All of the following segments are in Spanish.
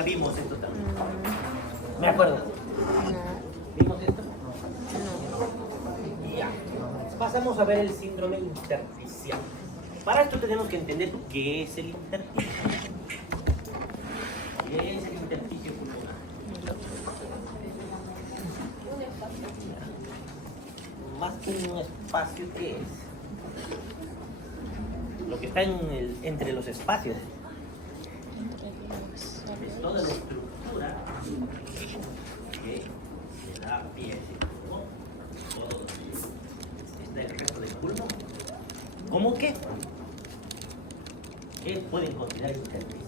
ya vimos esto también. ¿Me acuerdo? No. ¿Vimos esto? No. Ya. Pasamos a ver el síndrome intersticial. Para esto tenemos que entender qué es el intersticio. ¿Qué es el intersticio pulmonar? Más que un espacio, ¿qué es? Lo que está entre los espacios. Es toda la estructura que le da pie a ese pulmón. Todo donde está el resto del pulmón. ¿Cómo qué? ¿Qué pueden considerar intersticio?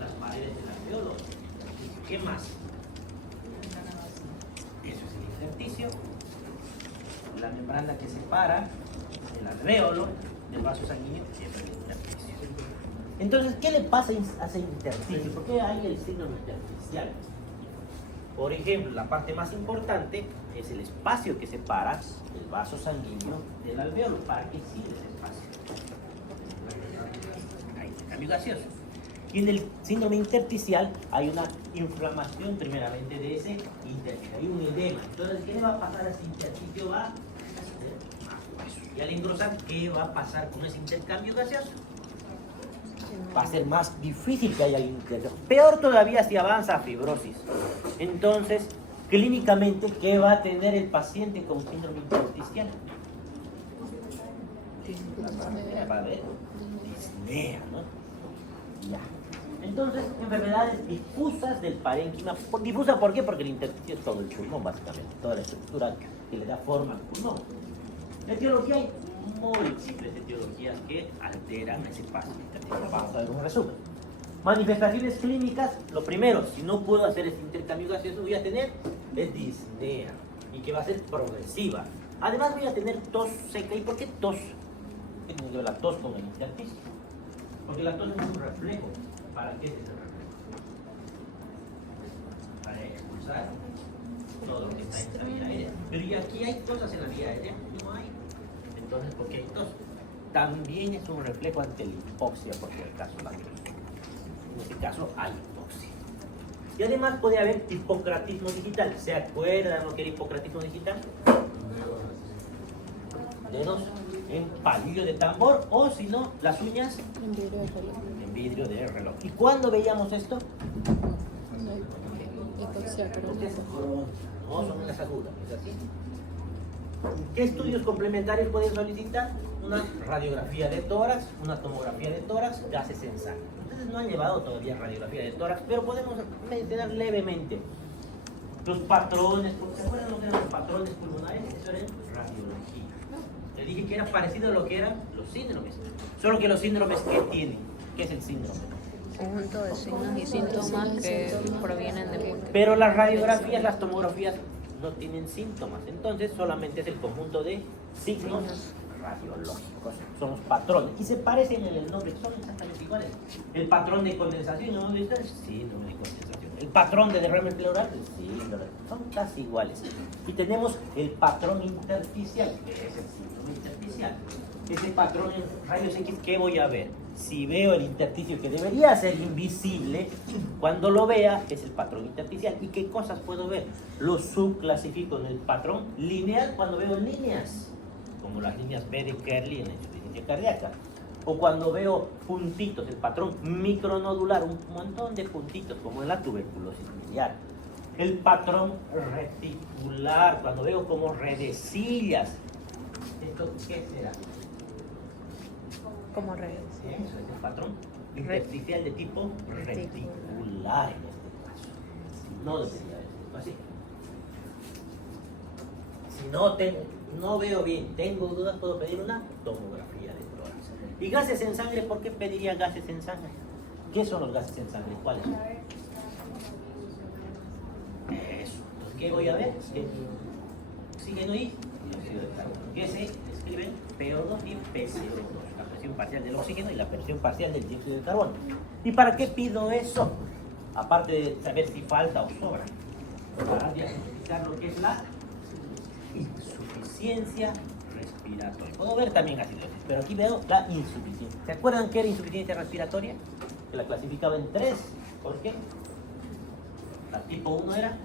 Las paredes del alveolo. ¿Qué más? Eso es el intersticio. La membrana que separa el alvéolo del vaso sanguíneo siempre es el intersticio. Entonces, ¿qué le pasa a ese intersticio? ¿Por qué hay el síndrome intersticial? Por ejemplo, la parte más importante es el espacio que separa el vaso sanguíneo del alvéolo. ¿Para qué sirve ese espacio? Hay intercambio gaseoso. Y en el síndrome intersticial hay una inflamación primeramente de ese intersticio. Hay un edema. Entonces, ¿qué le va a pasar a ese intersticio? Va a hacer más hueso. Y al engrosar, ¿qué va a pasar con ese intercambio gaseoso? Va a ser más difícil que haya el intercambio. Peor todavía si avanza a fibrosis. Entonces, clínicamente, ¿qué va a tener el paciente con síndrome intersticial? Va a haber disnea, ¿no? Ya. Entonces, enfermedades difusas del parénquima. Difusa, ¿por qué? Porque el intersticio es todo el pulmón, básicamente. Toda la estructura que le da forma al pulmón. Etiología hay múltiples etiologías que alteran ese paso. Vamos a ver un resumen. Manifestaciones clínicas, lo primero, si no puedo hacer este intercambio gaseoso, voy a tener es disnea y que va a ser progresiva. Además voy a tener tos seca. ¿Y por qué tos? ¿Qué tiene que ver la tos con el intersticio? Porque la tos es un reflejo. ¿Para qué es ese reflejo? Para expulsar todo lo que está en la vía aérea. Pero y aquí hay cosas en la vía aérea, no hay. Entonces, ¿por qué hay tos? También es un reflejo ante la hipoxia, por si acaso la tenemos. En este caso hay hipoxia. Y además puede haber hipocratismo digital. ¿Se acuerdan lo que era hipocratismo digital? Dedos en palillo de tambor o si no, las uñas en vidrio de reloj. ¿Y cuándo veíamos esto? Hipoxia crónica. No, son las agudas, ¿es así? ¿Qué estudios complementarios pueden solicitar? Una radiografía de tórax, una tomografía de tórax, gases en sangre. Ustedes no han llevado todavía radiografía de tórax, pero podemos mencionar levemente los patrones. ¿Se acuerdan lo que eran los patrones pulmonares? Eso era radiología. Le dije que era parecido a lo que eran los síndromes. Solo que los síndromes, ¿qué tienen? ¿Qué es el síndrome? Conjunto de signos y síntomas que provienen de... Pero las radiografías, las tomografías no tienen síntomas. Entonces solamente es el conjunto de signos radiológicos. Son los patrones. Y se parecen en el nombre. Son exactamente iguales. El patrón de condensación, ¿no? ¿Viste? Síndrome de condensación. El patrón de derrame pleural, síndrome. Son casi iguales. Y tenemos el patrón intersticial, que es el síndrome intersticial. Ese patrón en rayos X, ¿qué voy a ver? Si veo el intersticio que debería ser invisible, cuando lo vea es el patrón intersticial. ¿Y qué cosas puedo ver? Lo subclasifico en el patrón lineal cuando veo líneas, como las líneas B de Kerley en la insuficiencia cardíaca. O cuando veo puntitos, el patrón micronodular, un montón de puntitos, como en la tuberculosis biliar. El patrón reticular, cuando veo como redecillas. ¿Esto qué será? Como redes. Eso es el patrón intersticial de tipo reticular en este caso. No debería haber sido así. Si no veo bien, tengo dudas, puedo pedir una tomografía de tórax. ¿Y gases en sangre? ¿Por qué pediría gases en sangre? ¿Qué son los gases en sangre? ¿Cuáles? Eso. Entonces, ¿qué voy a ver? Oxígeno y dióxido de carbono. ¿Qué se escriben? PO2 y PCO2. La presión parcial del oxígeno y la presión parcial del dióxido de carbono. ¿Y para qué pido eso? Aparte de saber si falta o sobra. Para diagnosticar lo que es la insuficiencia respiratoria. respiratoria. Puedo ver también acidosis, pero aquí veo la insuficiencia. ¿Se acuerdan qué era insuficiencia respiratoria? Que la clasificaba en 3. ¿Por qué? La tipo 1 era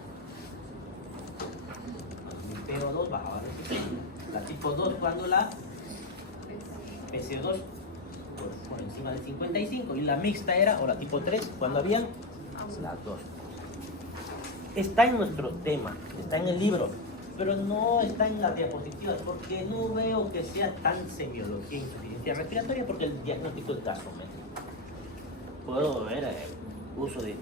el PO2 bajaba de 50. La tipo 2 cuando la PCO2 por encima de 55. Y la mixta era, o la tipo 3, cuando habían las dos. Está en nuestro tema, está en el libro, pero no está en las diapositivas, porque no veo que sea tan semiología insuficiencia respiratoria, porque el diagnóstico es gasométrico. Puedo ver uso de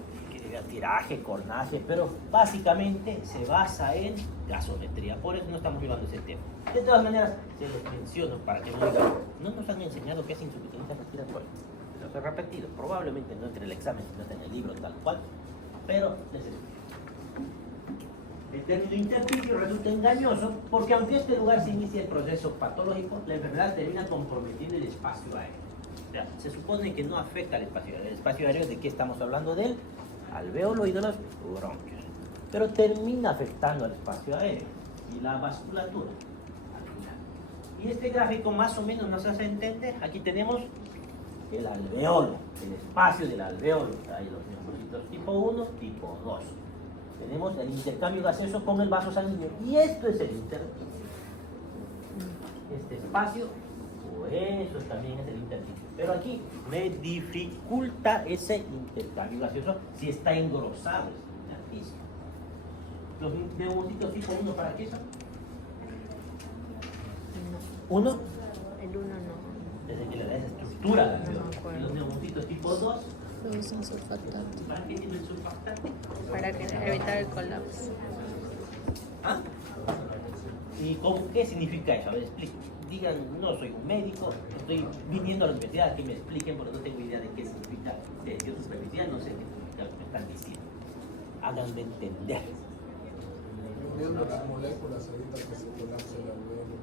tiraje, cornaje, pero básicamente se basa en gasometría, por eso no estamos llevando ese tema. De todas maneras, se los menciono para que no digan, no nos han enseñado qué es insuficiencia respiratoria. Se los he repetido, probablemente no entre el examen, sino en el libro tal cual, pero les explico. El término intersticio resulta engañoso porque aunque este lugar se inicia el proceso patológico, la enfermedad termina comprometiendo el espacio aéreo. O sea, se supone que no afecta al espacio aéreo. El espacio aéreo, ¿de qué estamos hablando? Del alvéolo y de los bronquios. Pero termina afectando al espacio aéreo y la vasculatura al final. Y este gráfico más o menos nos hace entender. Aquí tenemos el alveolo, el espacio del alveolo. Hay los neumocitos tipo 1, tipo 2. Tenemos el intercambio gaseoso con el vaso sanguíneo. Y esto es el intersticio. Este espacio, o eso también es el intersticio. Pero aquí me dificulta ese intercambio gaseoso si está engrosado ese intersticio. Los neumocitos tipo 1, ¿para qué son? ¿Uno? El 1 no. Desde que le da esa estructura al alveolo. No me acuerdo. Y los neumocitos tipo 2. Producen surfactante. ¿Para qué tienen surfactante? Para evitar el colapso. ¿Ah? ¿Y qué significa eso? A ver, explico. Digan, no soy un médico, estoy viniendo a la universidad a que me expliquen porque no tengo idea de qué significa. Yo superficial no sé qué significa lo que me están diciendo. Háganme entender. Viendo las moléculas ahorita que se colapsa el alveolo.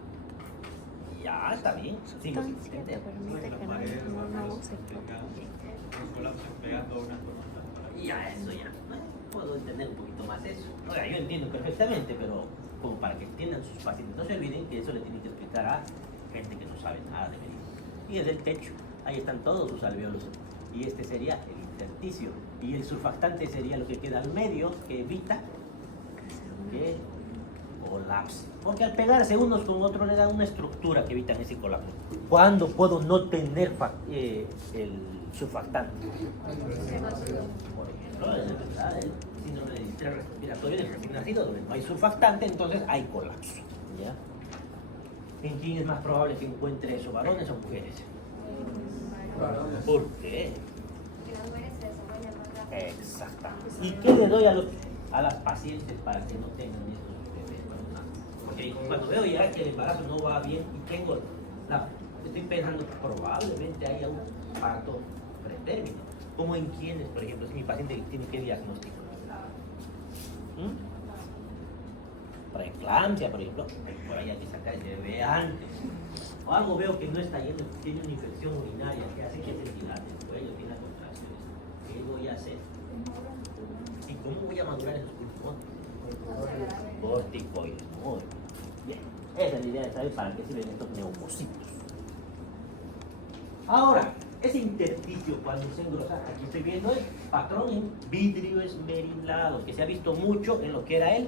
Ya, está bien. Sí, Sustancia que permite que no se ya, eso ya. Puedo entender un poquito más eso. Oiga, yo entiendo perfectamente, pero como para que entiendan sus pacientes. No se olviden que eso le tienen que explicar a gente que no sabe nada de medicina. Y es el techo. Ahí están todos sus alveolos. Y este sería el intersticio. Y el surfactante sería lo que queda al medio, que evita que colapse. Porque al pegarse unos con otros le dan una estructura que evitan ese colapso. ¿Cuándo puedo no tener el surfactante? Por ejemplo, el síndrome de distrés respiratorio del recién nacido, donde no hay surfactante, entonces hay colapso. ¿Ya? ¿En quién es más probable que encuentre eso, varones o mujeres? ¿Por qué? Exactamente. ¿Y qué le doy a las pacientes para que no tengan estos bebés? Porque cuando veo ya que el embarazo no va bien y estoy pensando que probablemente haya un parto pretérmino. Como en quienes, por ejemplo, si mi paciente tiene que diagnóstico. Preeclampsia, por ejemplo, por ahí hay que sacar el bebé antes. O algo veo que no está yendo, tiene una infección urinaria que hace que se dilate el cuello, tiene contracciones. ¿Qué voy a hacer? ¿Y cómo voy a madurar esos corticoides? Corticoides, muy bien. Esa es la idea de saber para qué sirven estos neumocitos. Ahora, ese intersticio cuando se engrosa, aquí estoy viendo el patrón en vidrio esmerilado, que se ha visto mucho en lo que era el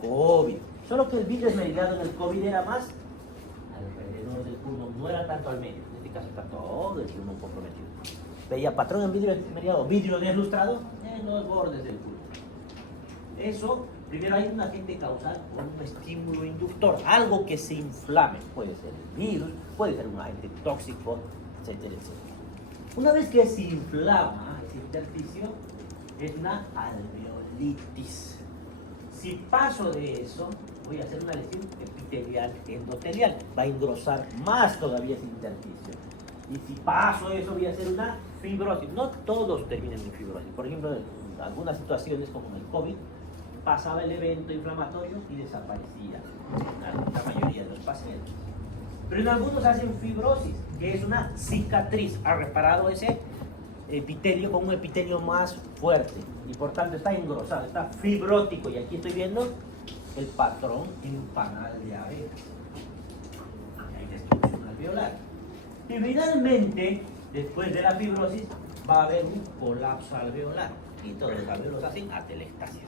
COVID. Solo que el vidrio esmerilado en el COVID era más alrededor del pulmón, no era tanto al medio. En este caso está todo el pulmón comprometido. Veía patrón en vidrio esmerilado, vidrio deslustrado en los bordes del pulmón. Eso, primero hay un agente causal o un estímulo inductor, algo que se inflame. Puede ser el virus, puede ser un agente tóxico, etcétera, etcétera. Una vez que se inflama ese intersticio, es una alveolitis. Si paso de eso, voy a hacer una lesión epitelial endotelial. Va a engrosar más todavía ese intersticio. Y si paso eso, voy a hacer una fibrosis. No todos terminan en fibrosis. Por ejemplo, en algunas situaciones como en el COVID, pasaba el evento inflamatorio y desaparecía la mayoría de los pacientes. Pero en algunos hacen fibrosis, que es una cicatriz. Ha reparado ese epitelio con un epitelio más fuerte y por tanto está engrosado, está fibrótico. Y aquí estoy viendo el patrón en un panal de abejas. Ahí alveolar. Y finalmente, después de la fibrosis, va a haber un colapso alveolar y todos los alveolos hacen atelectasia.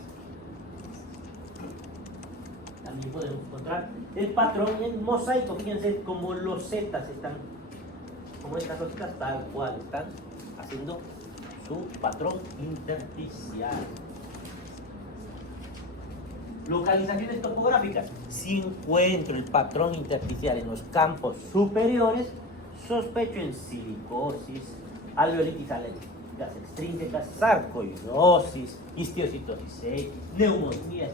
También podemos encontrar el patrón en mosaico. Fíjense como los zetas están, como estas rositas, tal cual están haciendo su patrón intersticial. Localizaciones topográficas. Si encuentro el patrón intersticial en los campos superiores, sospecho en silicosis, alveolitis alérgicas extrínsecas, sarcoidosis, histiocitosis X, neumonía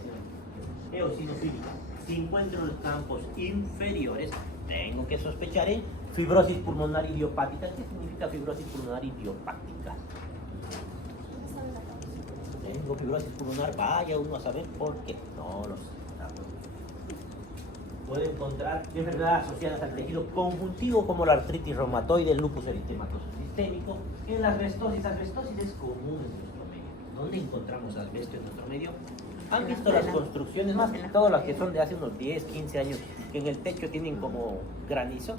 eosinofílica. Si encuentro en los campos inferiores, tengo que sospechar en fibrosis pulmonar idiopática. ¿Qué significa fibrosis pulmonar idiopática? Tengo fibrosis pulmonar, vaya uno a saber por qué. No lo sé. Puede encontrar enfermedades asociadas al tejido conjuntivo como la artritis reumatoide, el lupus eritematoso sistémico. En la asbestosis, asbestosis es común en nuestro medio. ¿Dónde encontramos asbesto en nuestro medio? ¿Han visto las construcciones, más que todo las que son de hace unos 10, 15 años, que en el techo tienen como granizo?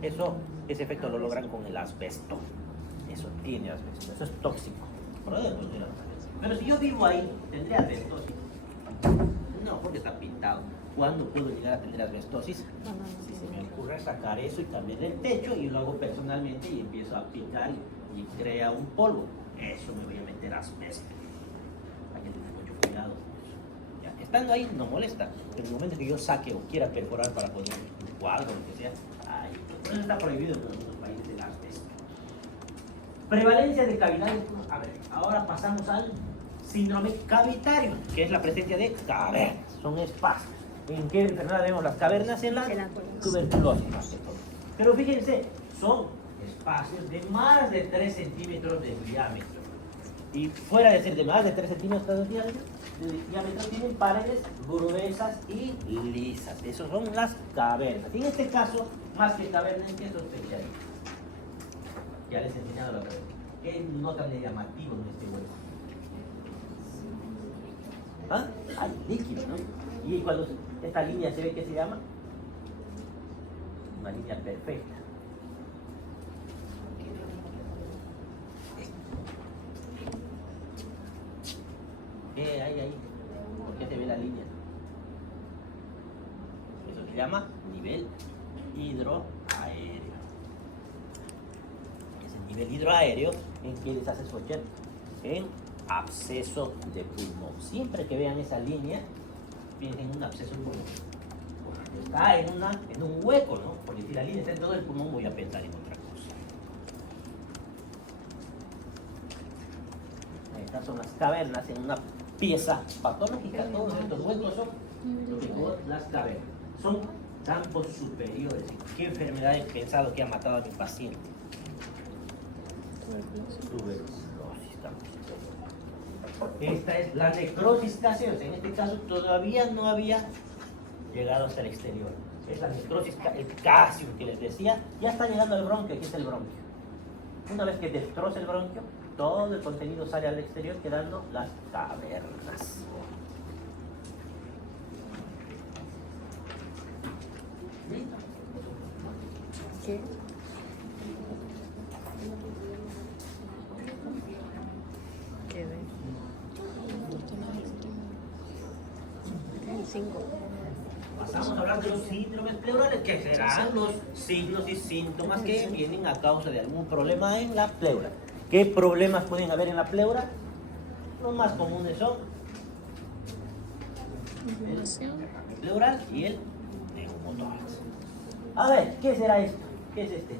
Eso, ese efecto lo logran con el asbesto. Eso tiene asbesto, eso es tóxico. Pero si yo vivo ahí, ¿tendré asbestosis? No, porque está pintado. ¿Cuándo puedo llegar a tener asbestosis? Si se me ocurre sacar eso y cambiar el techo, y lo hago personalmente y empiezo a picar y crea un polvo. Eso me voy a meter asbesto. Hay que tener mucho cuidado. Ya, estando ahí no molesta. En el momento que yo saque o quiera perforar para poner un cuadro o lo que sea, ahí. Por eso está prohibido en algunos países el asbesto. Prevalencia de cavidades. A ver, ahora pasamos al síndrome cavitario, que es la presencia de cavernas. Son espacios. ¿En qué enfermedad vemos las cavernas? En la tuberculosis, más que todo. Pero fíjense, son espacios de más de 3 centímetros de diámetro. Y fuera de ser de más de 3 centímetros de diámetro, tienen paredes gruesas y lisas. Esos son las cavernas. Y en este caso, más que cavernas, ¿qué sospecharía? Ya les he enseñado la caverna. ¿Qué nota de llamativo en este hueco? ¿Ah? Hay líquido, ¿no? Y cuando esta línea se ve, ¿qué se llama? Una línea perfecta. ¿Qué hay ahí? ¿Por qué se ve la línea? Eso se llama nivel hidroaéreo. Es el nivel hidroaéreo en que les hace sospechar en absceso de pulmón. Siempre que vean esa línea, piensen en un absceso de pulmón. Porque está en un hueco, ¿no? Porque si la línea está en todo el pulmón, voy a pensar en otra cosa. Estas son las cavernas en una pieza patológica. Todos estos huecos son lo que son las cavernas. Son campos superiores. ¿Qué enfermedad he pensado que ha matado a mi paciente? Tuberculosis. Esta es la necrosis gaseosa. En este caso todavía no había llegado hasta el exterior. Es la necrosis, el calcio que les decía, ya está llegando al bronquio. Aquí está el bronquio. Una vez que destroza el bronquio, todo el contenido sale al exterior, quedando las cavernas. ¿Qué? ¿Qué ve? 5. Pasamos a hablar de los síndromes pleurales, que serán los signos y síntomas que vienen a causa de algún problema en la pleura. ¿Qué problemas pueden haber en la pleura? Los más comunes son el pleural y el neumotórax. A ver, ¿qué será esto? ¿Qué es este?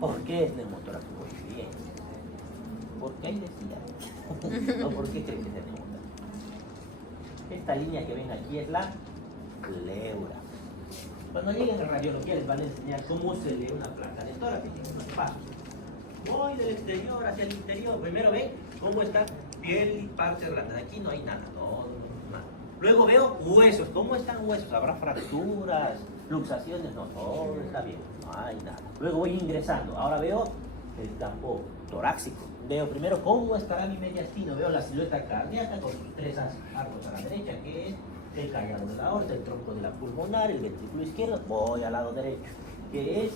¿Por qué es neumotórax? Muy bien. ¿Por qué ahí decía? ¿No? ¿Por qué creen que es el neumotórax? Esta línea que ven aquí es la pleura. Cuando lleguen a radiología les van a enseñar cómo se lee una placa de tórax. Tienen unos pasos. Voy del exterior hacia el interior. Primero ven cómo está piel y partes grandes. Aquí no hay nada, todo nada. Luego veo huesos. ¿Cómo están huesos? ¿Habrá fracturas, luxaciones? No, todo está bien, no hay nada. Luego voy ingresando. Ahora veo el campo torácico. Veo primero cómo estará mi mediastino. Veo la silueta cardíaca con sus 3 arcos a la derecha, que es el callado de la aorta, el tronco de la pulmonar, el ventrículo izquierdo, voy al lado derecho, que es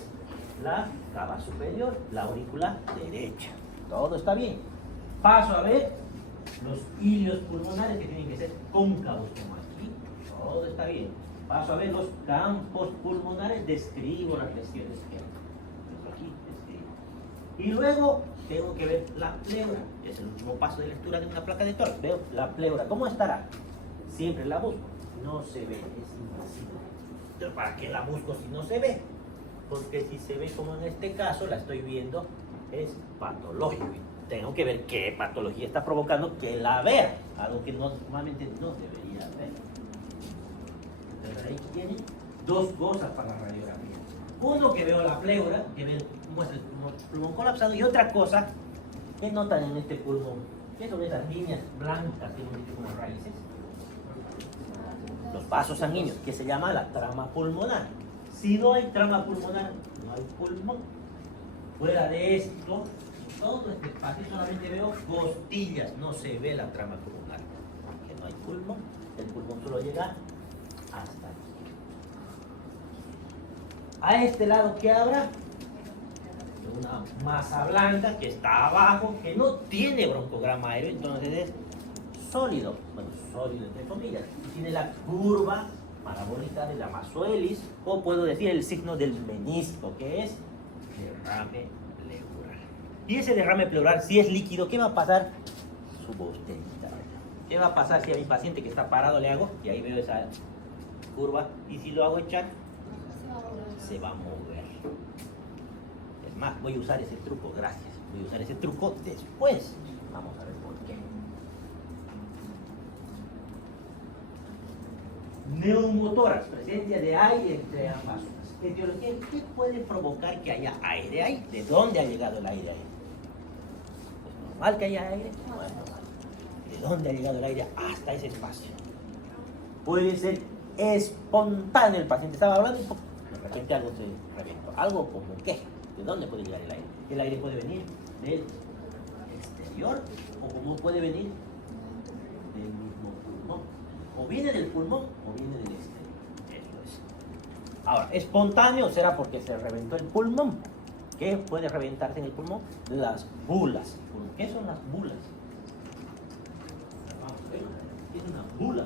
la cava superior, la aurícula derecha. Todo está bien. Paso a ver los hilios pulmonares que tienen que ser cóncavos como aquí. Todo está bien. Paso a ver los campos pulmonares, describo las lesiones que hay. Aquí describo. Y luego tengo que ver la pleura, que es el último paso de lectura de una placa de tórax. Veo la pleura. ¿Cómo estará? Siempre la busco. No se ve, es invisible. Entonces, ¿para qué la busco si no se ve? Porque si se ve como en este caso, la estoy viendo, es patológico. Tengo que ver qué patología está provocando que la vea, algo que normalmente no debería ver. Entonces ahí tienen dos cosas para la radiografía. Uno, que veo la pleura, que muestra el pulmón colapsado, y otra cosa que notan en este pulmón, que son esas líneas blancas que hemos dicho como raíces, los vasos sanguíneos, que se llama la trama pulmonar. Si no hay trama pulmonar, no hay pulmón. Fuera de esto, todo este espacio solamente veo costillas, no se ve la trama pulmonar, porque no hay pulmón. El pulmón solo llega hasta aquí. A este lado, ¿qué habrá? Una masa blanca que está abajo, que no tiene broncograma aéreo, entonces es sólido, bueno, sólido entre comillas, y tiene la curva parabólica de la mastoides, o puedo decir el signo del menisco, que es derrame pleural. Y ese derrame pleural, si es líquido, ¿qué va a pasar? Su botellita. ¿Qué va a pasar si a mi paciente que está parado le hago? Y ahí veo esa curva, y si lo hago echar, se va a mover. Es más, voy a usar ese truco, gracias. Voy a usar ese truco después. Vamos a ver por qué. Neumotórax, presencia de aire entre ambas zonas. Etiología, ¿qué puede provocar que haya aire ahí? ¿De dónde ha llegado el aire ahí? ¿Es normal que haya aire? No es normal. ¿De dónde ha llegado el aire hasta ese espacio? Puede ser espontáneo. El paciente estaba hablando y de repente algo se reventó. Algo como qué. ¿De dónde puede llegar el aire? El aire puede venir del exterior o como puede venir del mismo pulmón. O viene del pulmón o viene del exterior. Eso es. Ahora, espontáneo será porque se reventó el pulmón. ¿Qué puede reventarse en el pulmón? Las bulas. ¿Qué son las bulas? Vamos a ver. ¿Qué es una bula?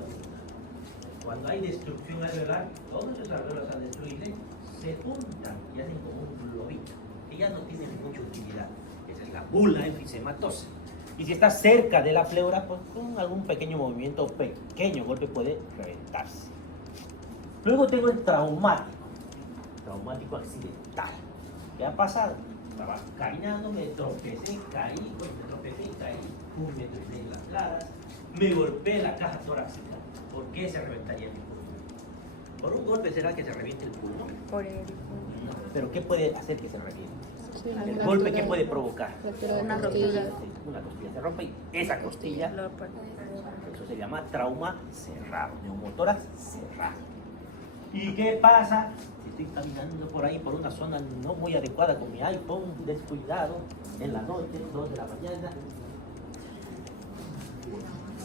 Cuando hay destrucción alveolar, todos esos alveolos al destruirse se juntan y hacen como un globito, que ya no tienen mucha utilidad. Esa es la bula enfisematosa. Y si está cerca de la pleura, pues con algún pequeño movimiento, pequeño golpe puede reventarse. Luego tengo el traumático accidental. ¿Qué ha pasado? Estaba caminando, me tropecé, caí, un metro y medio las gradas, me golpeé la caja torácica. ¿Por qué se reventaría mi pulmón? ¿Por un golpe será que se reviente el pulmón? Por el... No, pero ¿qué puede hacer que se reviente? Sí, El golpe que puede provocar. Una costilla. Una costilla se rompe y esa costilla, eso se llama trauma cerrado, neumotórax cerrado. ¿Y qué pasa si estoy caminando por ahí por una zona no muy adecuada con mi iPhone, descuidado, en la noche, 2 de la mañana?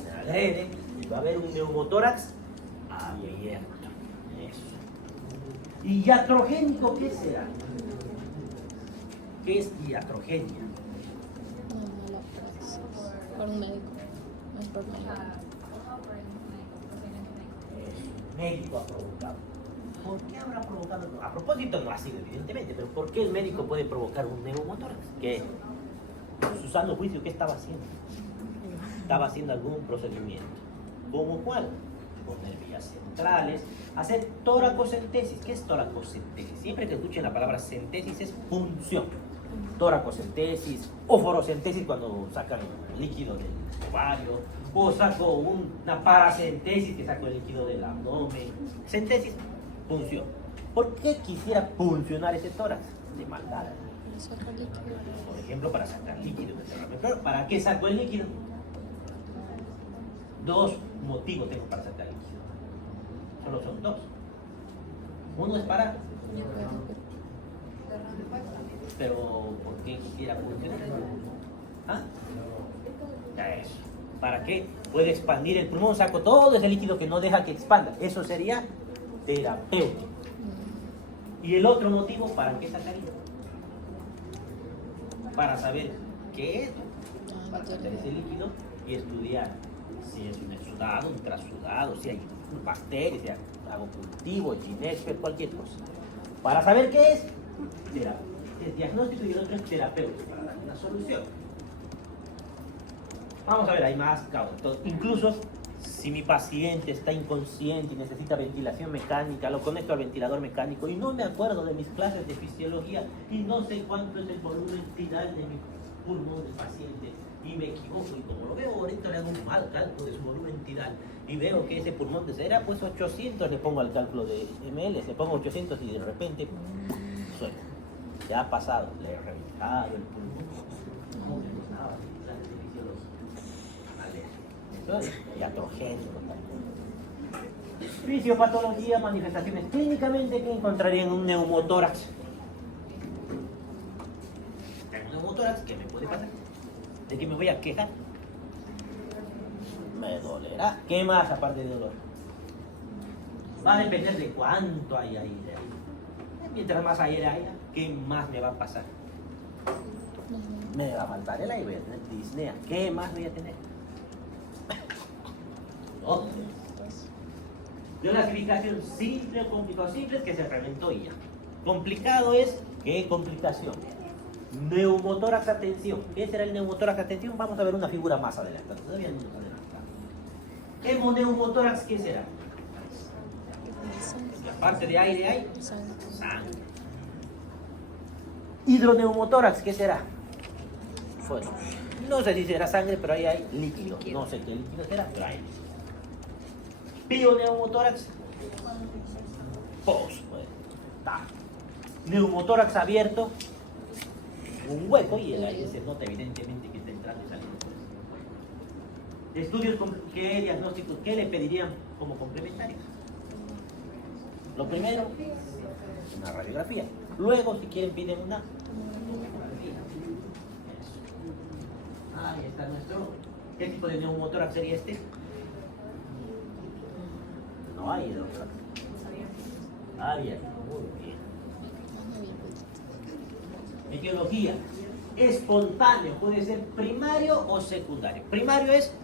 Me agrede y va a haber un neumotórax abierto. Eso. ¿Y iatrogénico qué será? ¿Qué es iatrogenia? No la praxis. Por un médico. No es por médico. El médico ha provocado. ¿Por qué habrá provocado? A propósito no ha sido evidentemente, pero ¿por qué el médico puede provocar un neumotórax? ¿Qué? En su sano juicio, ¿qué estaba haciendo? Estaba haciendo algún procedimiento. ¿Cómo cuál? Poner vías centrales, hacer toracocentesis. ¿Qué es toracocentesis? Siempre que escuchen la palabra centesis es punción. Toracocentesis o forocentesis cuando sacan el líquido del ovario, o saco una paracentesis que saco el líquido del abdomen. Centesis, punción. ¿Por qué quisiera puncionar ese tórax? De maldad. Por ejemplo, para sacar líquido del derrame pleural. ¿Para qué saco el líquido? 2 motivos tengo para sacar líquido. Solo son 2. Uno es para... Pero, ¿por qué quisiera funcionar? ¿Ah? Ya eso. ¿Para qué? Puede expandir el pulmón, saco todo ese líquido que no deja que expanda. Eso sería terapéutico. ¿Y el otro motivo para qué sacaría? Para saber qué es, para sacar ese líquido y estudiar si es un exudado, un trasudado, si hay bacterias, si hago cultivo, ginesper, cualquier cosa. Para saber qué es, es diagnóstico y el otro es terapéutico, para dar una solución. Vamos a ver, hay más causas. Incluso si mi paciente está inconsciente y necesita ventilación mecánica, lo conecto al ventilador mecánico y no me acuerdo de mis clases de fisiología y no sé cuánto es el volumen tidal de mi pulmón del paciente y me equivoco y como lo veo ahorita le hago un mal cálculo de su volumen tidal y veo que ese pulmón de cera pues 800 le pongo al cálculo de ml, le pongo 800 y de repente suena. Ya ha pasado, le he reventado el pulmón. ¿Cómo me gustaba mis clases de fisiología? Iatrogénico también. Fisiopatología, manifestaciones clínicamente que encontraría en un neumotórax. En un neumotórax, ¿qué me puede pasar? ¿De qué me voy a quejar? Me dolerá. ¿Qué más aparte de dolor? Va a depender de cuánto hay aire ahí. Mientras más aire haya, ¿qué más me va a pasar? Me va a faltar el aire, voy a tener disnea. ¿Qué más voy a tener? De una clasificación simple o complicado. Simple es que se reventó y ya. Complicado es, ¿qué complicación? Neumotórax atención. ¿Qué será el neumotórax atención? Vamos a ver una figura más adelante. Todavía no nos adelantamos. Hemoneumotórax, ¿qué será? Aparte de aire hay sangre. Hidroneumotórax, ¿qué será? Bueno, no sé si será sangre, pero ahí hay líquido. No sé qué líquido será, pero hay. Pioneumotórax, pues, neumotórax abierto, un hueco y el aire se nota evidentemente que está entrando y saliendo. Estudios, ¿qué diagnósticos, qué le pedirían como complementarios? Lo primero, una radiografía. Luego, si quieren, piden una tomografía. Ahí está nuestro. ¿Qué tipo de neumotórax sería este? No hay hidrógeno. Abierto, muy bien. Etiología. Espontáneo, puede ser primario o secundario. Primario es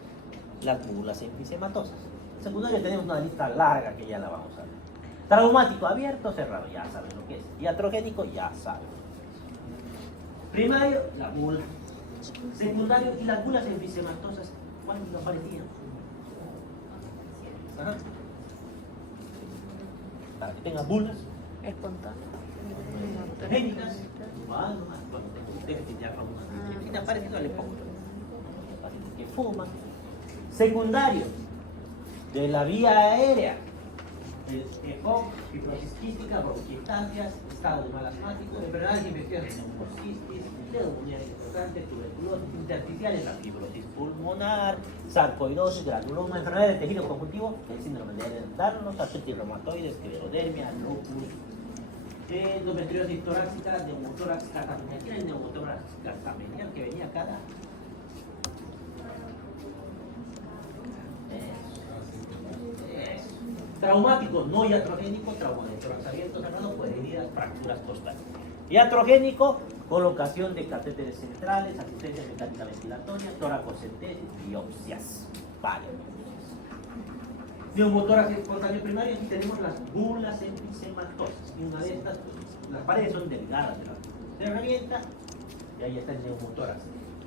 las bulas enfisematosas. Secundario tenemos una lista larga que ya la vamos a ver. Traumático, abierto o cerrado, ya saben lo que es. Iatrogénico, ya saben. Primario, la bula. Secundario y las bulas enfisematosas, ¿cuándo aparecían? Ajá. Para que tengan bulas espontâneas, parecido al EPOC, que fuman. Secundario de la vía aérea, el EPOC, fibrosis quística, bronquiectasias, estado de mal asmático, enfermedades infecciosas, neumocistis, neumonía importante, tuberculosis intersticiales, la fibrosis pulmonar, sarcoidosis, granuloma, enfermedades de tejido conjuntivo, el síndrome de Ehlers-Danlos, artritis reumatoide, esclerodermia, lupus, endometriosis torácica, neumotórax catamenial, el neumotórax catamenial que venía cada. Traumático, no iatrogénico, trauma de tórax abierto, cerrado, por heridas, fracturas costales. Iatrogénico, colocación de catéteres centrales, asistencia mecánica ventilatoria, toracocentesis, biopsias. Vale. Neumotórax espontáneo primario, aquí tenemos las bulas enfisematosas. Y una de estas, las paredes son delgadas, se revienta y ahí está el neumotórax.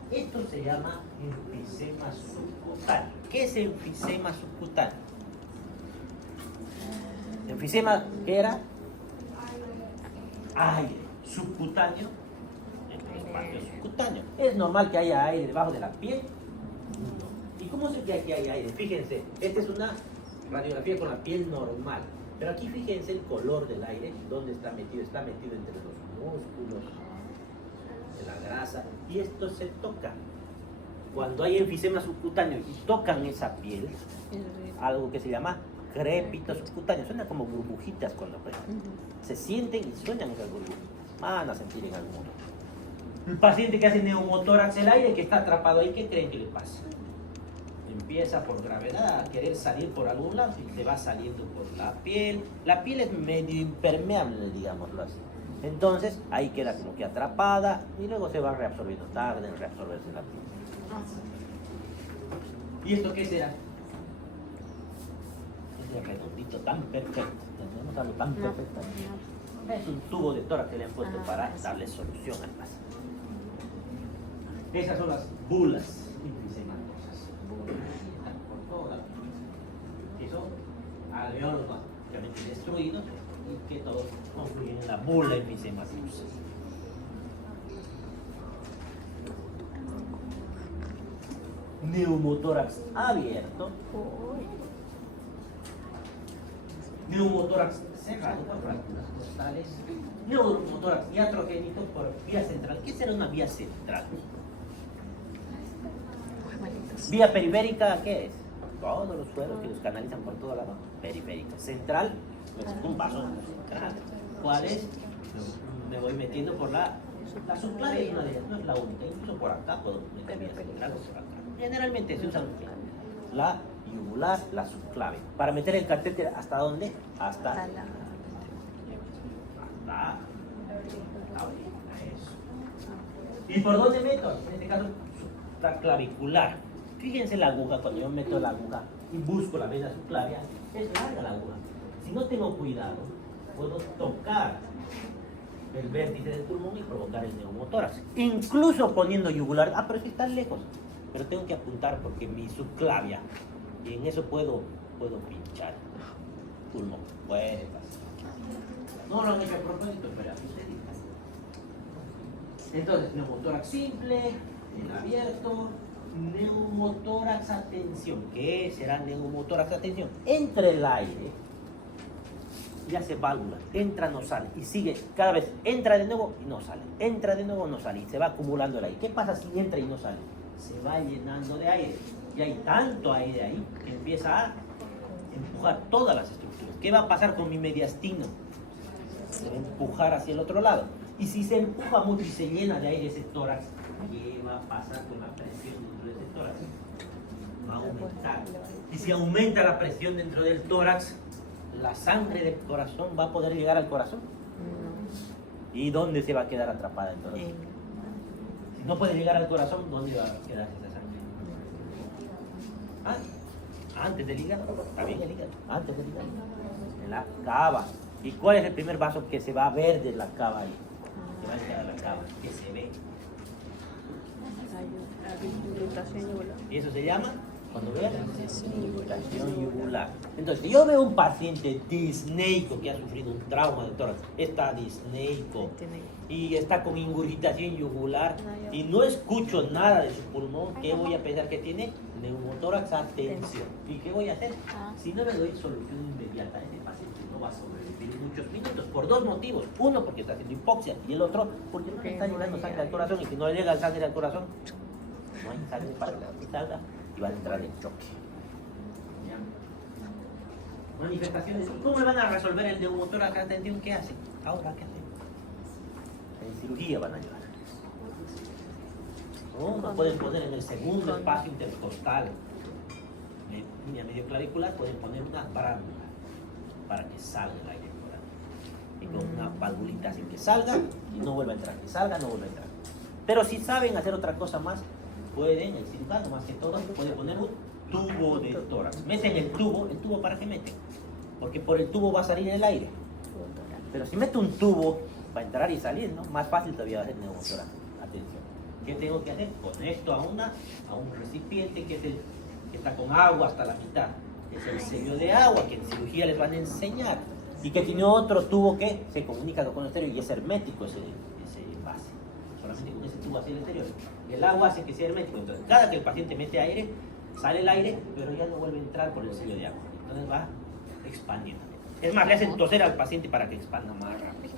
Esto se llama enfisema subcutáneo. ¿Qué es enfisema subcutáneo? Enfisema, ¿qué era? Aire subcutáneo, en el espacio subcutáneo. ¿Es normal que haya aire debajo de la piel? No. ¿Y cómo sé que aquí hay aire? Fíjense, esta es una radiografía con la piel normal. Pero aquí fíjense el color del aire, ¿dónde está metido? Está metido entre los músculos, en la grasa, y esto se toca. Cuando hay enfisema subcutáneo y tocan esa piel, algo que se llama crépito subcutáneo, suena como burbujitas cuando pegan. Se sienten y suenan esas burbujitas. Van a sentir en algún momento. El paciente que hace neumotórax, el aire que está atrapado ahí, ¿qué creen que le pasa? empieza por gravedad a querer salir por algún lado y se va saliendo por la piel. La piel es medio impermeable, digámoslo así. Entonces ahí queda como que atrapada y luego se va reabsorbiendo, tarde en reabsorberse la piel. ¿Y esto qué será? Ese redondito tan perfecto. Tenemos algo tan perfecto. Es un tubo de tórax que le han puesto para darle solución al paciente. Esas son las bulas infisematosas. Están por toda la piel. Que son alveolos básicamente destruidos y que todos confluyen en la bula infisematosa. Neumotórax abierto. Neumotórax cerrado por fracturas costales. Neumotórax iatrogénico por vía central. ¿Qué será una vía central? Vía periférica, ¿qué es? Todos los suelos que los canalizan por toda la periférica. Central, pues un vaso central. ¿Cuál es? Me voy metiendo por la subclavia, es una de ellas, no es la única. Incluso por acá puedo meter vía central o por acá. Generalmente se usa la yugular, la subclave. Para meter el catéter, ¿hasta dónde? Hasta eso. ¿Y por dónde meto? En este caso, supraclavicular. Fíjense la aguja, cuando yo meto la aguja y busco la vena subclavia, es larga la aguja. Si no tengo cuidado, puedo tocar el vértice del pulmón y provocar el neumotórax. Incluso poniendo yugular, pero es que está lejos. Pero tengo que apuntar porque mi subclavia, y en eso puedo pinchar pulmón. Puede pasar. No lo han hecho a propósito, pero así se dice. Entonces, neumotórax simple, el abierto, neumotórax atención. ¿Qué será neumotórax atención? Entra el aire y hace válvula, entra, no sale, y sigue, cada vez entra de nuevo y no sale, entra de nuevo, no sale, y se va acumulando el aire. ¿Qué pasa si entra y no sale? Se va llenando de aire, y hay tanto aire ahí que empieza a empujar todas las estructuras. ¿Qué va a pasar con mi mediastino? Se va a empujar hacia el otro lado, y si se empuja mucho y se llena de aire ese tórax, ¿qué va a pasar con la presión dentro de ese tórax? Va a aumentar, y si aumenta la presión dentro del tórax, la sangre del corazón va a poder llegar al corazón. ¿Y dónde se va a quedar atrapada el corazón? Si no puede llegar al corazón, ¿dónde va a quedar esa sangre? Antes del hígado. ¿Está bien el hígado? Antes del hígado. En la cava. ¿Y cuál es el primer vaso que se va a ver de la cava ahí? Que va a llegar a la cava, que se ve. ¿Y eso se llama? Cuando vean irritación yugular. Entonces, si yo veo un paciente disneico que ha sufrido un trauma de tórax, está disneico y está con ingurgitación yugular y no escucho nada de su pulmón, ¿qué voy a pensar que tiene? Neumotórax atención. ¿Y qué voy a hacer? Si no le doy solución inmediata, ese paciente no va a sobrevivir muchos minutos por dos motivos. Uno, porque está haciendo hipoxia, y el otro, porque no le está llegando sangre al corazón, y si no le llega sangre al corazón, no hay sangre para que salga y va a entrar en choque. ¿Ya? Manifestaciones. ¿Cómo le van a resolver el neumotórax atención? ¿Qué hacen? Ahora, ¿qué hacen? En cirugía van a ayudar. ¿No? Lo pueden poner en el segundo espacio intercostal. En línea medio clavicular pueden poner una válvula para que salga el aire por ahí. Y con una valvulita así que salga y no vuelva a entrar. Que salga, no vuelva a entrar. Pero si saben hacer otra cosa más, pueden, el cirujano más que todo, puede poner un tubo de tórax. Meten el tubo ¿para qué meten? Porque por el tubo va a salir el aire. Pero si meto un tubo, va a entrar y salir, ¿no? Más fácil todavía va a ser neumotórax. Atención. ¿Qué tengo que hacer? Conecto a un recipiente que está con agua hasta la mitad. Es el sello de agua que en cirugía les van a enseñar. Y que tiene otro tubo que se comunica con el exterior y es hermético ese envase. Solamente con ese tubo hacia el exterior. El agua hace que sea hermético. Entonces, cada que el paciente mete aire, sale el aire, pero ya no vuelve a entrar por el sello de agua. Entonces va expandiendo. Es más, le hacen toser al paciente para que expanda más rápido.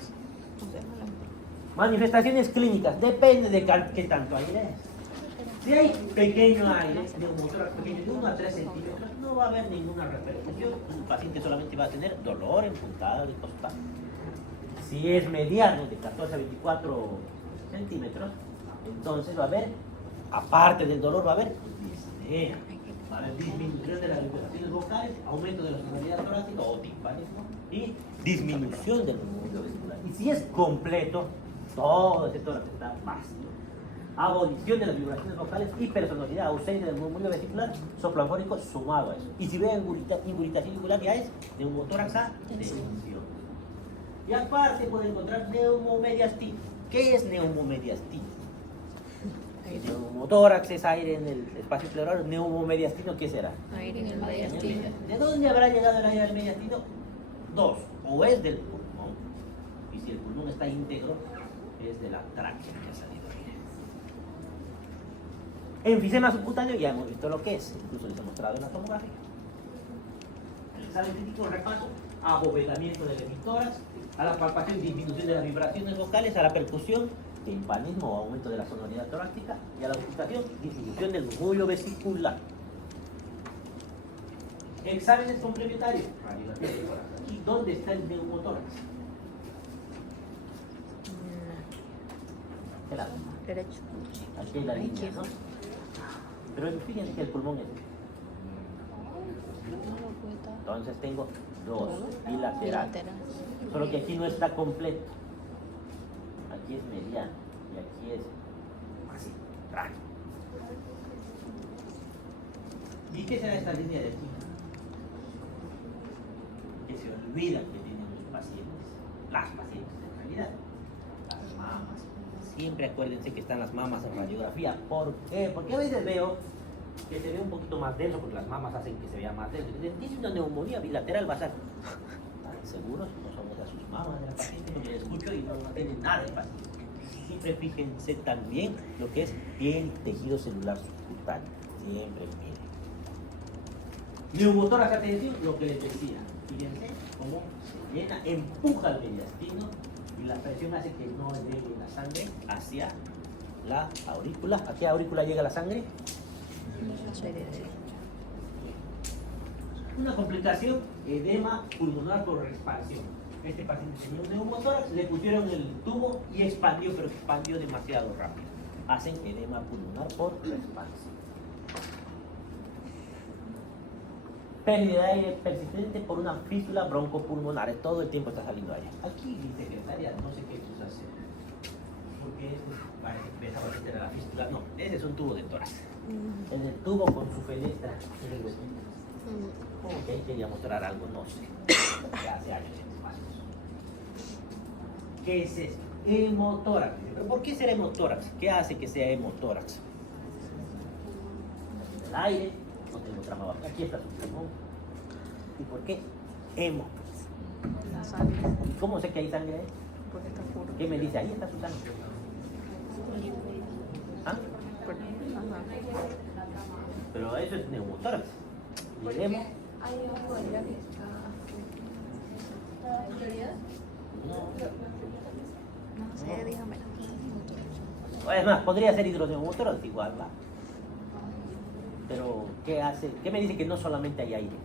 Manifestaciones clínicas. Depende de qué tanto aire es. Si hay pequeño aire, neumotórax pequeño de 1 a 3 centímetros, no va a haber ninguna repercusión. El paciente solamente va a tener dolor en puntada de costal. Si es mediano, de 14 a 24 centímetros, entonces va a haber, aparte del dolor, va a haber disnea. Va a haber disminución de las vibraciones vocales, aumento de la sonoridad torácica o timpanismo y disminución del murmullo vesicular. Y si es completo, todo ese tórax está vacío. Abolición de las vibraciones vocales, hipersonoridad, ausencia del murmullo vesicular, soplo afónico sumado a eso. Y si veo ingurgitación auricular, ya es neumotórax a tensión. Y aparte puede encontrar neumomediastino. ¿Qué es neumomediastino? El neumotórax es aire en el espacio pleural. Neumomediastino, ¿qué será? Aire en el mediastino. ¿De dónde habrá llegado el aire al mediastino? Dos. O es del pulmón, y si el pulmón está íntegro, es de la tráquea que ha salido aire. Enfisema subcutáneo ya hemos visto lo que es, incluso les he mostrado en la tomografía. El examen clínico, repaso, abovedamiento del hemitórax, a la palpación, disminución de las vibraciones vocales, a la percusión, timpanismo o aumento de la sonoridad torácica, y a la auscultación, disminución del murmullo vesicular. Exámenes complementarios, radiografía de tórax. ¿Y dónde está el neumotórax? ¿Qué lado? Derecho. Aquí hay la línea, ¿no? Pero fíjense que el pulmón es. Entonces tengo dos, bilateral. Bilateral. Solo que aquí no está completo. Aquí es mediano y aquí es así, raro. ¿Y qué será esta línea de aquí? Que se olvidan que tienen los pacientes, las pacientes en realidad, las mamas. Siempre acuérdense que están las mamas en radiografía. ¿Por qué? Porque a veces veo que se ve un poquito más denso, porque las mamas hacen que se vea más denso. Dice una neumonía bilateral basal. ¿Están seguros? No son esas sus mamas de la paciente, porque les escucho y no tienen nada de paciente. Siempre fíjense también lo que es piel, tejido celular subcutáneo. Siempre miren. Neumotórax a tensión, lo que les decía. Fíjense cómo se llena, empuja el mediastino y la presión hace que no llegue la sangre hacia la aurícula. ¿A qué aurícula llega la sangre? Una complicación, edema pulmonar por expansión. Este paciente tenía un neumotórax, le pusieron el tubo y expandió, pero expandió demasiado rápido. Hacen edema pulmonar por expansión. Pérdida de aire persistente por una fístula broncopulmonar. Todo el tiempo está saliendo aire. Aquí, mi secretaria, no sé qué quiso hacer. Porque parece que pensaba que era la fístula. No, ese es un tubo de tórax. En el tubo con su fenestra en el huequito. Ok, quería mostrar algo, no sé. Ya hace años en espacios. ¿Qué es esto? Hemotórax. ¿Pero por qué será hemotórax? ¿Qué hace que sea hemotórax? El aire, no tengo trama abajo. Aquí está su pulmón. ¿Y por qué? Hemo. La sangre. ¿Y cómo sé que hay sangre ahí? Porque está puro. ¿Qué me dice? Ahí está su sangre. ¿Ah? Ajá. Pero eso es neumotórax. Y el hemo. No sé, dígame. Es más, podría ser hidroneumotórax igual, ¿va? Pero, ¿qué hace? ¿Qué me dice que no solamente hay aire?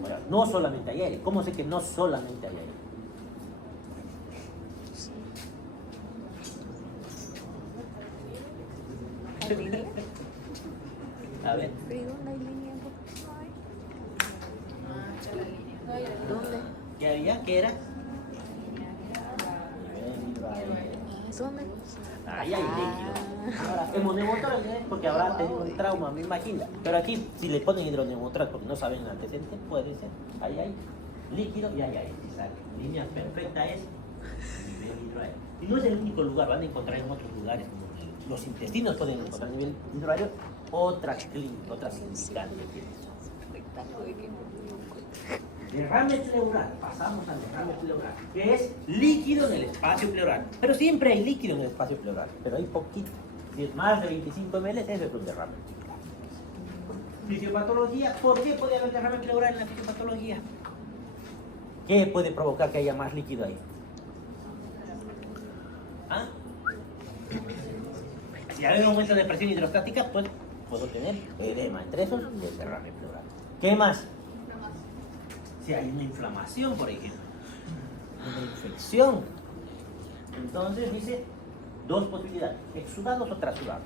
Bueno, no solamente hay aire. ¿Cómo sé que no solamente hay aire? A ver. ¿Dónde hay línea? ¿Dónde? ¿Qué había? ¿Qué era? ¿Dónde? Ahí hay líquido. Ahora, hemoneumotórax es porque habrá tenido un trauma, me imagino. Pero aquí, si le ponen hidroneumotórax porque no saben el antecedente, puede ser. Ahí hay líquido y ahí hay. La línea perfecta es nivel hidroaéreo. Y no es el único lugar, van a encontrar en otros lugares. Los intestinos pueden encontrar nivel hidroaéreo. Otra clínica, otra indicante. Derrame pleural, pasamos al derrame pleural, que es líquido en el espacio pleural. Pero siempre hay líquido en el espacio pleural, pero hay poquito. Si es más de 25 ml, eso es un derrame pleural. Fisiopatología, ¿por qué puede haber derrame pleural en la fisiopatología? ¿Qué puede provocar que haya más líquido ahí? ¿Ah? Si hay un aumento de presión hidrostática, pues puedo tener edema, entre esos el derrame pleural. ¿Qué más? Si hay una inflamación, por ejemplo, una infección, entonces dice dos posibilidades, exudados o trasudados.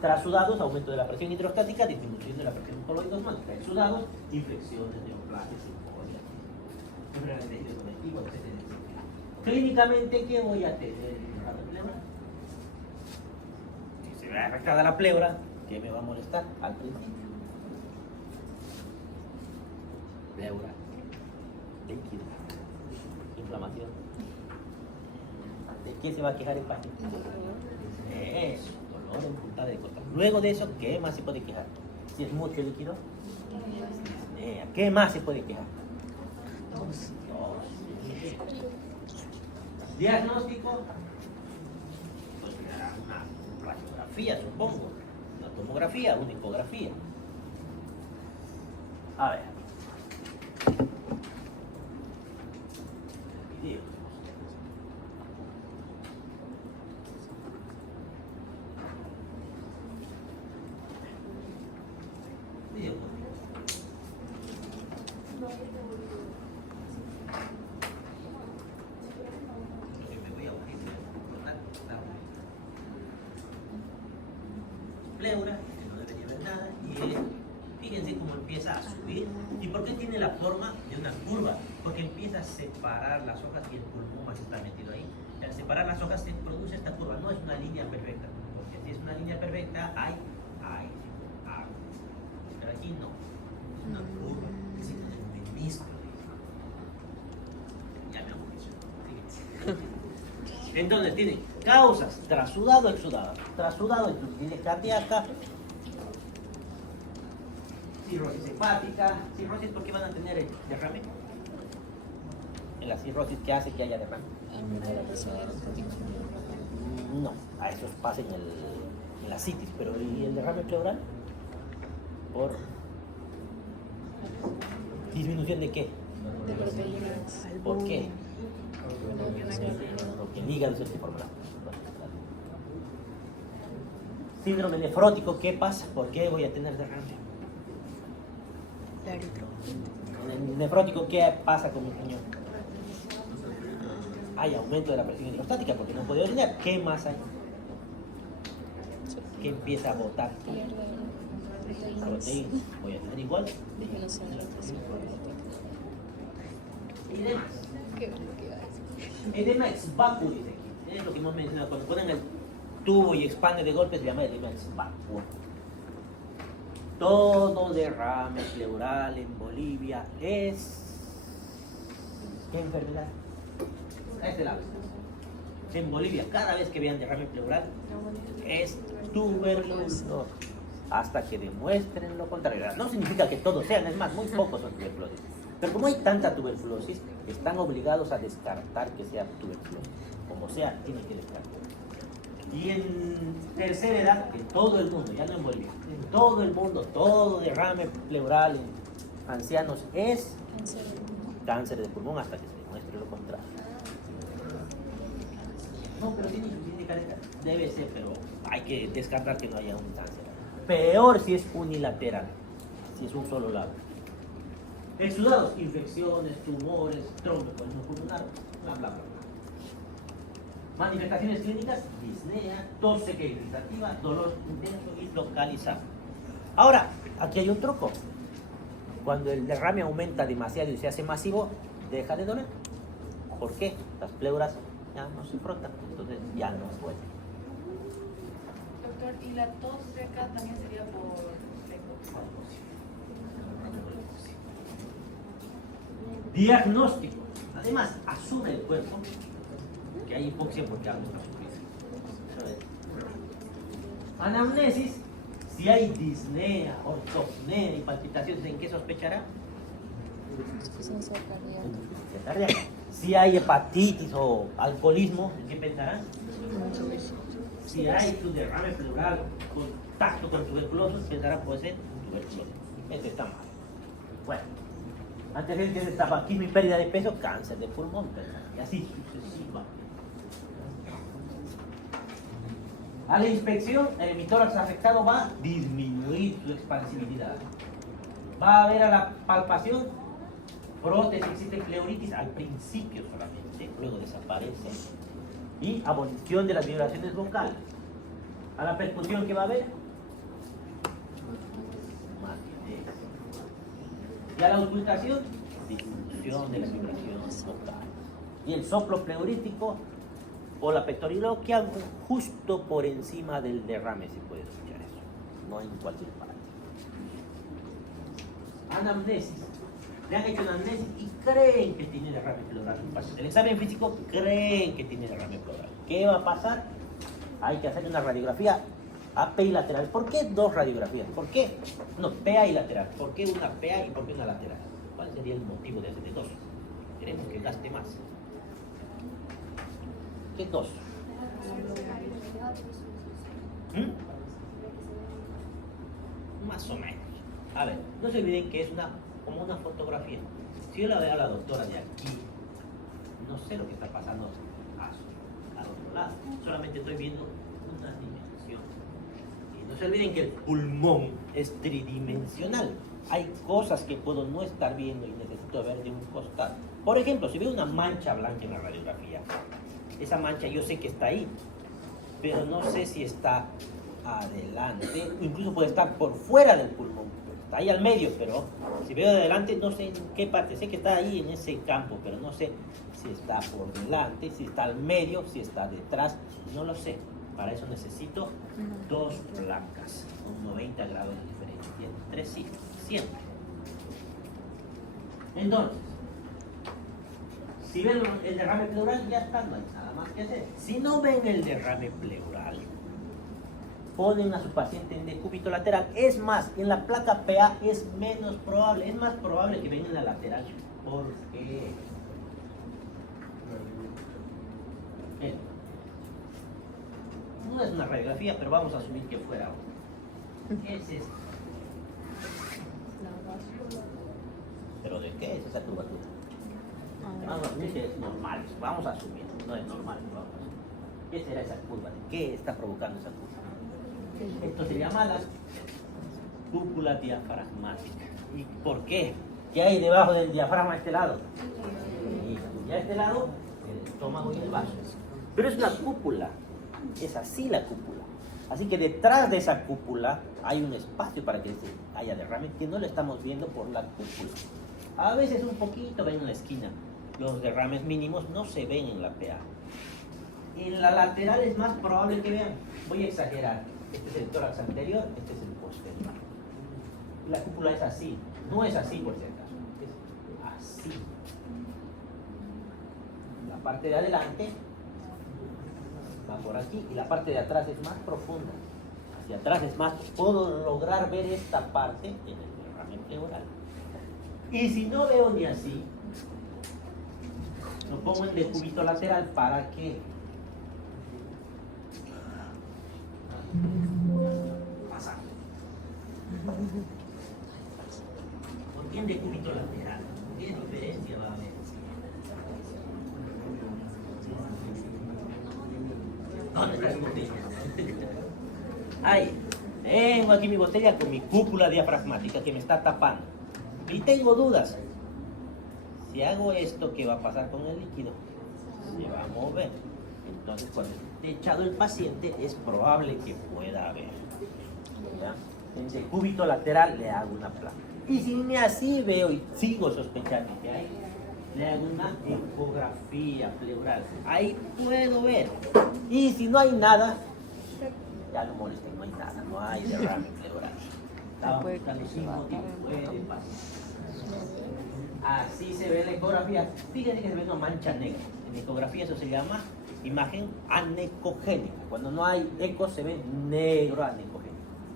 Trasudados, aumento de la presión hidrostática, disminución de la presión coloidosmática. Exudados, infecciones, neoplasias, embolia, enfermedades de tejido conectivo, etcétera, etcétera. Clínicamente, ¿qué voy a tener en la pleura? Si se ve afectada la pleura, ¿qué me va a molestar al principio? Pleura, líquido, inflamación. ¿De qué se va a quejar el paciente? Eso, dolor en punta de costas. Luego de eso, ¿qué más se puede quejar? Si es mucho líquido, ¿qué más se puede quejar? Tos. Diagnóstico, pues una radiografía, supongo, una tomografía, una ecografía. A ver. Video. Video. Pleura, que no debería haber nada, y fíjense cómo empieza a subir. ¿Y por qué tiene la forma de una curva? Porque empieza a separar las hojas y el pulmón más está metido ahí. Al separar las hojas se produce esta curva, no es una línea perfecta, porque si es una línea perfecta hay. Pero aquí no, es una curva, es el mismo. Ya me aburrí. Entonces tiene causas, trasudado, exudado. Trasudado, insuficiencia cardíaca, cirrosis hepática. Cirrosis, ¿por qué van a tener el derrame? En la cirrosis, ¿qué hace que haya derrame? No, a eso pasa en la citis, pero ¿y el derrame pleural? ¿Por disminución de qué? De proteínas. ¿Por qué? Porque el hígado es el que forma la. Síndrome nefrótico, ¿qué pasa? ¿Por qué voy a tener derrame? En el nefrótico, ¿qué pasa con mi riñón? Hay aumento de la presión hidrostática porque no puede orinar. ¿Qué más hay? ¿Qué empieza a botar? Proteínas. Voy a tener igual. Edema. Edema ex vacuo, dice aquí. Es lo que hemos mencionado. Cuando ponen el tubo y expande de golpe se llama edema ex vacuo. Todo derrame pleural en Bolivia es... ¿Qué enfermedad? A este lado. En Bolivia, cada vez que vean derrame pleural, es tuberculosis. Hasta que demuestren lo contrario. No significa que todos sean, es más, muy pocos son tuberculosis. Pero como hay tanta tuberculosis, están obligados a descartar que sea tuberculosis. Como sea, tienen que descartar. Y en tercera edad, en todo el mundo, ya no en Bolivia, en todo el mundo, todo derrame pleural en ancianos es cáncer de pulmón hasta que se demuestre lo contrario. No, pero tiene insuficiencia cardíaca. Debe ser, pero hay que descartar que no haya un cáncer. Peor si es unilateral, si es un solo lado. Exudados, infecciones, tumores, tromboembolismo pulmonar, bla, bla, bla. Manifestaciones clínicas, disnea, tos seca irritativa, dolor intenso y localizado. Ahora, aquí hay un truco. Cuando el derrame aumenta demasiado y se hace masivo, deja de doler. ¿Por qué? Las pleuras ya no se frotan, entonces ya no duele. Doctor, ¿y la tos seca también sería por seco? Diagnóstico. Además, asume el cuerpo que hay hipoxia porque algo está sufriendo. Anamnesis. Si hay disnea, ortopnea y palpitaciones, ¿en qué sospechará? Insuficiencia cardíaca. Cardíaca. Si hay hepatitis o alcoholismo, ¿en qué pensará? Si hay tu derrame pleural, contacto con tuberculosis, pensará puede ser tuberculosis. Este está mal. Bueno, antecedentes de tabaquismo y pérdida de peso, cáncer de pulmón, y así sucesivamente. A la inspección, el hemitórax afectado va a disminuir su expansibilidad. Va a haber a la palpación prótesis, existe pleuritis al principio solamente, luego desaparece. Y abolición de las vibraciones vocales. A la percusión, ¿qué va a haber? Más bien. Y a la auscultación, disminución de la vibración total. Y el soplo pleurítico o la pectoriloquia justo por encima del derrame se puede escuchar eso, no en cualquier parte. Anamnesis. Le han hecho anamnesis y creen que tiene derrame pleural. El examen físico creen que tiene derrame pleural. ¿Qué va a pasar? Hay que hacer una radiografía AP y lateral. ¿Por qué dos radiografías? ¿Por qué? No, PA y lateral. ¿Por qué una PA y por qué una lateral? ¿Cuál sería el motivo de hacer de dos? Queremos que gaste más. ¿Qué dos? Más o menos. A ver, no se olviden que es como una fotografía. Si yo la veo a la doctora de aquí, no sé lo que está pasando al otro lado. Solamente estoy viendo una dimensión. Y no se olviden que el pulmón es tridimensional. Hay cosas que puedo no estar viendo y necesito ver de un costado. Por ejemplo, si veo una mancha blanca en la radiografía, esa mancha yo sé que está ahí, pero no sé si está adelante, incluso puede estar por fuera del pulmón. Está ahí al medio, pero si veo de adelante no sé en qué parte, sé que está ahí en ese campo, pero no sé si está por delante, si está al medio, si está detrás, no lo sé. Para eso necesito dos placas, con 90 grados de diferencia, entre sí, siempre. Entonces, si ven el derrame pleural, ya está, no hay nada más que hacer. Si no ven el derrame pleural, ponen a su paciente en decúbito lateral. Es más, en la placa PA es menos probable, es más probable que venga en la lateral. ¿Por qué? Bien. No es una radiografía, pero vamos a asumir que fuera una. ¿Qué es esto? ¿Pero de qué es esa curvatura? Vamos a asumir que es normal, vamos a asumir, no es normal, vamos a asumir. ¿Qué será esa curva? ¿De qué está provocando esa curva? Esto se llama la cúpula diafragmática. ¿Y por qué? ¿Qué hay debajo del diafragma a este lado? Y a este lado, el estómago y el vaso. Pero es una cúpula, es así la cúpula. Así que detrás de esa cúpula hay un espacio para que haya derrame que no lo estamos viendo por la cúpula. A veces un poquito ven en la esquina. Los derrames mínimos no se ven en la PA. En la lateral es más probable que vean. Voy a exagerar. Este es el tórax anterior, este es el posterior. La cúpula es así. No es así por si acaso. Es así. La parte de adelante va por aquí y la parte de atrás es más profunda. Hacia atrás es más. Puedo lograr ver esta parte en el derrame pleural. Y si no veo ni así, lo pongo en decúbito lateral. ¿Para qué? Pasa. ¿Por qué en decúbito lateral? ¿Qué diferencia va a haber? ¿Dónde está su botella? Ay, tengo aquí mi botella con mi cúpula diafragmática que me está tapando. Y tengo dudas. Si hago esto, ¿qué va a pasar con el líquido? Se va a mover. Entonces, cuando esté echado el paciente, es probable que pueda haber. ¿Ya? En decúbito lateral le hago una placa. Y si ni así veo y sigo sospechando que hay, le hago una ecografía pleural. Ahí puedo ver. Y si no hay nada, ya no molesten, no hay nada, no hay derrame pleural. Estaba buscando signo y puede pasar. Así se ve la ecografía. Fíjense que se ve una mancha negra. En ecografía eso se llama imagen anecogénica. Cuando no hay ecos se ve negro anecogénico.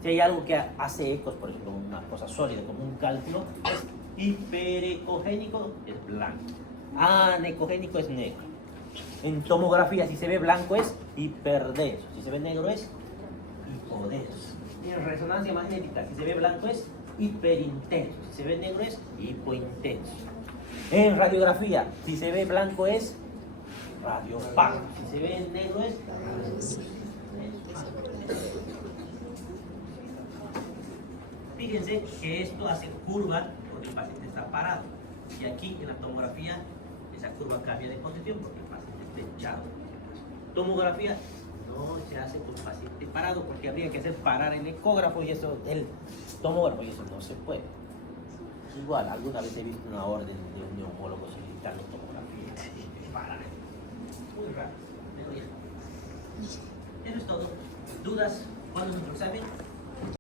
Si hay algo que hace ecos, por ejemplo, una cosa sólida como un cálculo, es hiperecogénico, es blanco. Anecogénico es negro. En tomografía, si se ve blanco es hiperdenso. Si se ve negro es hipodenso. Y en resonancia magnética, si se ve blanco es hiperintenso. Si se ve negro es hipointenso. En radiografía, si se ve blanco es radiopaco. Si se ve negro es fíjense que esto hace curva porque el paciente está parado. Y aquí en la tomografía esa curva cambia de posición porque el paciente está echado. Tomografía no se hace con paciente parado porque habría que hacer parar el ecógrafo y eso, el tomógrafo y eso no se puede. Igual, alguna vez he visto una orden de un neumólogo solicitando tomografía. Parar. Muy raro. Pero ya. Eso es todo. ¿Dudas? ¿Cuándo es nuestro examen?